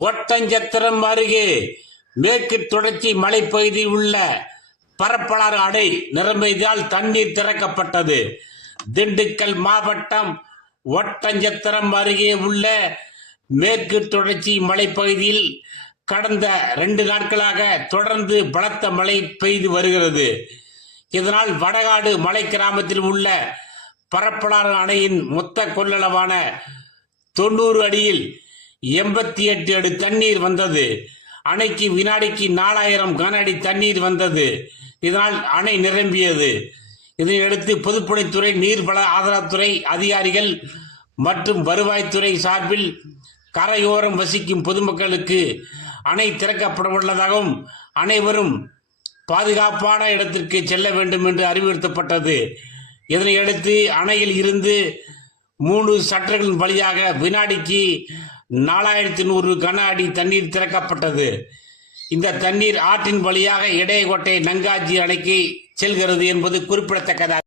ஒட்டஞ்சத்திரம் அருகே மேற்கு தொடர்ச்சி மலைப்பகுதி உள்ள பரப்பலாறு அணை நிரம்பியதால் தண்ணீர் திறக்கப்பட்டது. திண்டுக்கல் மாவட்டம் ஒட்டஞ்சத்திரம் அருகே உள்ள மேற்கு தொடர்ச்சி மலைப்பகுதியில் கடந்த ரெண்டு நாட்களாக தொடர்ந்து பலத்த மழை பெய்து வருகிறது. இதனால் வடகாடு மலை கிராமத்தில் உள்ள பரப்பலாறு அணையின் மொத்த கொள்ளளவான தொண்ணூறு அடியில் எண்பத்தி எட்டு அடி தண்ணீர் வந்தது. அணைக்கு வினாடிக்கு நாலாயிரம் கன அடி தண்ணீர் வந்தது. இதனால் அணை நிரம்பியது. இதையடுத்து பொதுப்பணித்துறை நீர்வள ஆதாரத்துறை அதிகாரிகள் மற்றும் வருவாய்த்துறை சார்பில் கரையோரம் வசிக்கும் பொதுமக்களுக்கு அணை திறக்கப்படவுள்ளதாகவும் அனைவரும் பாதுகாப்பான இடத்திற்கு செல்ல வேண்டும் என்று அறிவுறுத்தப்பட்டது. இதனையடுத்து அணையில் இருந்து மூணு சட்டர்களின் வழியாக வினாடிக்கு நாலாயிரத்தி நூறு கன அடி தண்ணீர் திறக்கப்பட்டது. இந்த தண்ணீர் ஆற்றின் வழியாக இடையகோட்டை நங்காஜி அணைக்கு செல்கிறது என்பது குறிப்பிடத்தக்கதாக